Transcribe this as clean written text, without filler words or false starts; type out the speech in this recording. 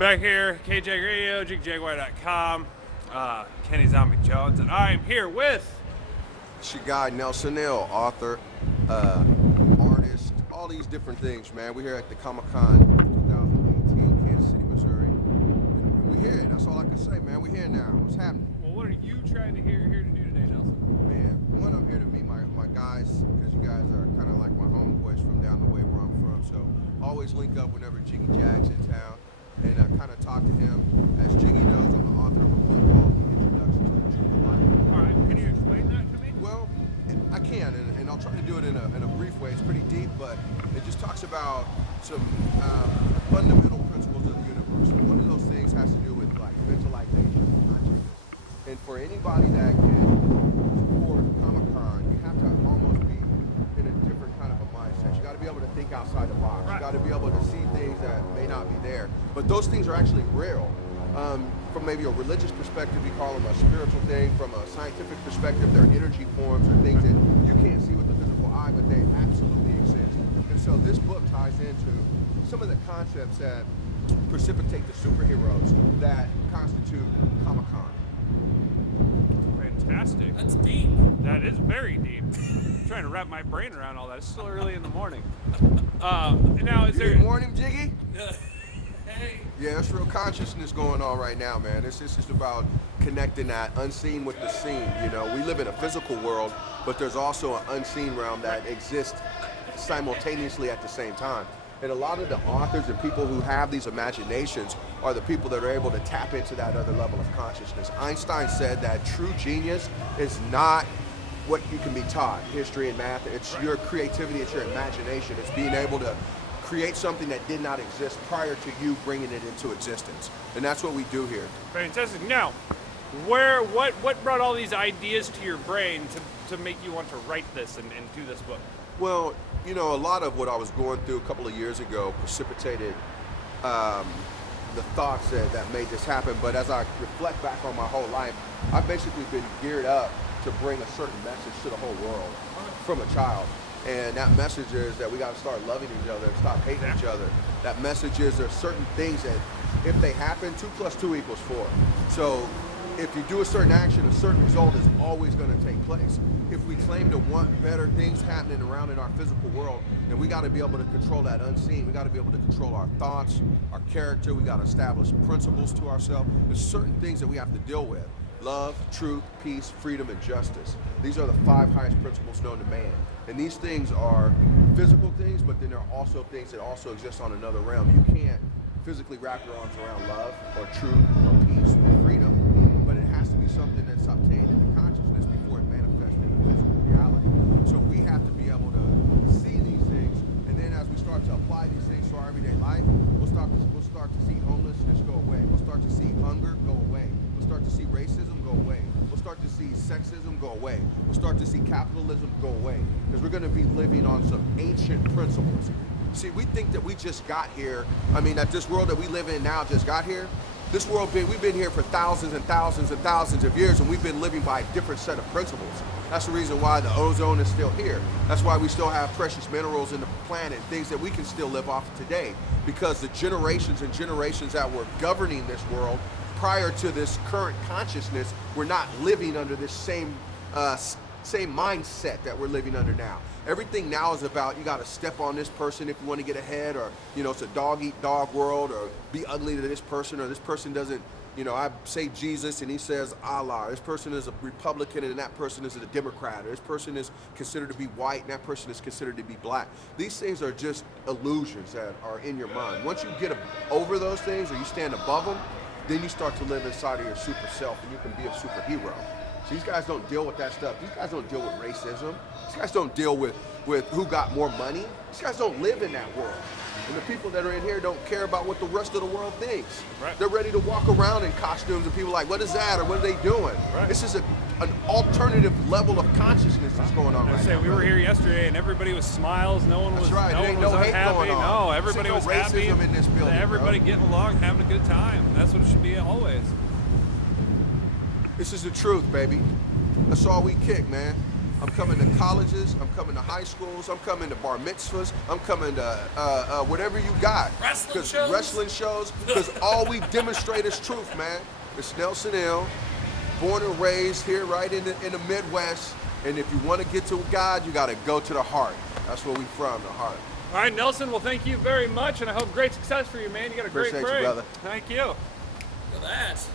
back here, KJ Radio, JigJaguar.com, Kenny Zombie Jones, and I am here with... It's your guy, Nelson Hill, author, artist, all these different things, man. We're here at the Comic-Con 2018, Kansas City, Missouri. And we're here. That's all I can say, man. We're here now. What's happening? Well, what are you trying to here to do today, Nelson? Man, one, I'm here to meet my guys, because you guys are kind of like my homeboys from down the way where I'm from. So always link up whenever Jiggy Jag's in town and kind of talk to him. As Jiggy knows, I'm the author of a book called The Introduction to the Truth of Life. All right, can you explain that to me? Well, I can, and I'll try to do it in a brief way. It's pretty deep, but it just talks about some fundamental principles of the universe. And one of those things has to do with like mentalization, consciousness. And for anybody that can support Comic-Con, you have to almost be in a different kind of a mindset. You got to be able to think outside the box. Right. You got to be able to see things that may not be there, but those things are actually real. From maybe a religious perspective, we call them a spiritual thing. From a scientific perspective, they're energy forms or things that you can't see with the physical eye, but they absolutely exist. And so this book ties into some of the concepts that precipitate the superheroes that constitute Comic-Con. Fantastic. That's deep. That is very deep. I'm trying to wrap my brain around all that. It's still early in the morning. Now, is there... Good morning, Jiggy? Hey. Yeah, there's real consciousness going on right now, man. It's just about connecting that unseen with the seen. You know, we live in a physical world, but there's also an unseen realm that exists simultaneously at the same time. And a lot of the authors and people who have these imaginations are the people that are able to tap into that other level of consciousness. Einstein said that true genius is not what you can be taught, history and math. It's your creativity, it's your imagination. It's being able to create something that did not exist prior to you bringing it into existence. And that's what we do here. Fantastic. Now, what brought all these ideas to your brain to make you want to write this and do this book? Well, you know, a lot of what I was going through a couple of years ago precipitated the thoughts that made this happen. But as I reflect back on my whole life, I've basically been geared up to bring a certain message to the whole world from a child. And that message is that we got to start loving each other and stop hating each other. That message is there's certain things that if they happen, 2 + 2 = 4. So if you do a certain action, a certain result is always going to take place. If we claim to want better things happening around in our physical world, then we got to be able to control that unseen. We got to be able to control our thoughts, our character. We got to establish principles to ourselves. There's certain things that we have to deal with. Love, truth, peace, freedom, and justice. These are the 5 highest principles known to man. And these things are physical things, but then there are also things that also exist on another realm. You can't physically wrap your arms around love or truth or peace or freedom, but it has to be something that's obtained in the consciousness before it manifests in the physical reality. So we have to be able to see these things, and then as we start to apply these things to our everyday life, we'll start to see homelessness go away. We'll start to see hunger go away. We'll start to see racism go away. We'll start to see sexism go away. We'll start to see capitalism go away, because we're going to be living on some ancient principles. See, we think that we just got here. I mean, that this world that we live in now just got here. This world, we've been here for thousands and thousands and thousands of years, and we've been living by a different set of principles. That's the reason why the ozone is still here. That's why we still have precious minerals in the planet, things that we can still live off of today, because the generations and generations that were governing this world prior to this current consciousness were not living under this same mindset that we're living under now. Everything now is about, you got to step on this person if you want to get ahead, or, you know, it's a dog-eat-dog world, or be ugly to this person, or this person doesn't, you know, I say Jesus and he says Allah. This person is a Republican and that person is a Democrat. Or this person is considered to be white and that person is considered to be black. These things are just illusions that are in your mind. Once you get over those things, or you stand above them, then you start to live inside of your super self, and you can be a superhero. So these guys don't deal with that stuff. These guys don't deal with racism. These guys don't deal with who got more money. These guys don't live in that world. And the people that are in here don't care about what the rest of the world thinks. Right. They're ready to walk around in costumes, and people are like, what is that, or what are they doing? Right. This is an alternative level of consciousness that's going on right now. We were here yesterday, and everybody was smiles. No one was. That's right. No There ain't one was no hate unhappy. going on. No, everybody was happy. Racism in this building, everybody bro. getting along, having a good time. That's what it should be always. This is the truth, baby. That's all we kick, man. I'm coming to colleges. I'm coming to high schools. I'm coming to bar mitzvahs. I'm coming to whatever you got. Wrestling shows. Because all we demonstrate is truth, man. It's Nelson Hill, born and raised here right in the Midwest. And if you want to get to God, you got to go to the heart. That's where we from, the heart. All right, Nelson, well, thank you very much, and I hope great success for you, man. You got a great Appreciate brain. you, brother. Thank you. Look at that.